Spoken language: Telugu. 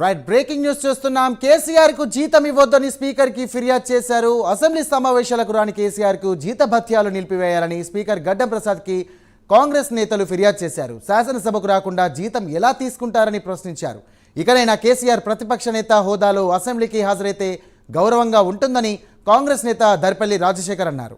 రైట్ బ్రేకింగ్ న్యూస్ చూస్తున్నాం. కేసీఆర్ కు జీతం ఇవ్వొద్దని స్పీకర్ కి ఫిర్యాదు చేశారు. అసెంబ్లీ సమావేశాలకు రాని కేసీఆర్ కు జీత భత్యాలు నిలిపివేయాలని స్పీకర్ గడ్డం ప్రసాద్ కి కాంగ్రెస్ నేతలు ఫిర్యాదు చేశారు. శాసనసభకు రాకుండా జీతం ఎలా తీసుకుంటారని ప్రశ్నించారు. ఇకనైనా కేసీఆర్ ప్రతిపక్ష నేత హోదాలో అసెంబ్లీకి హాజరైతే గౌరవంగా ఉంటుందని కాంగ్రెస్ నేత దర్పల్లి రాజశేఖర్ అన్నారు.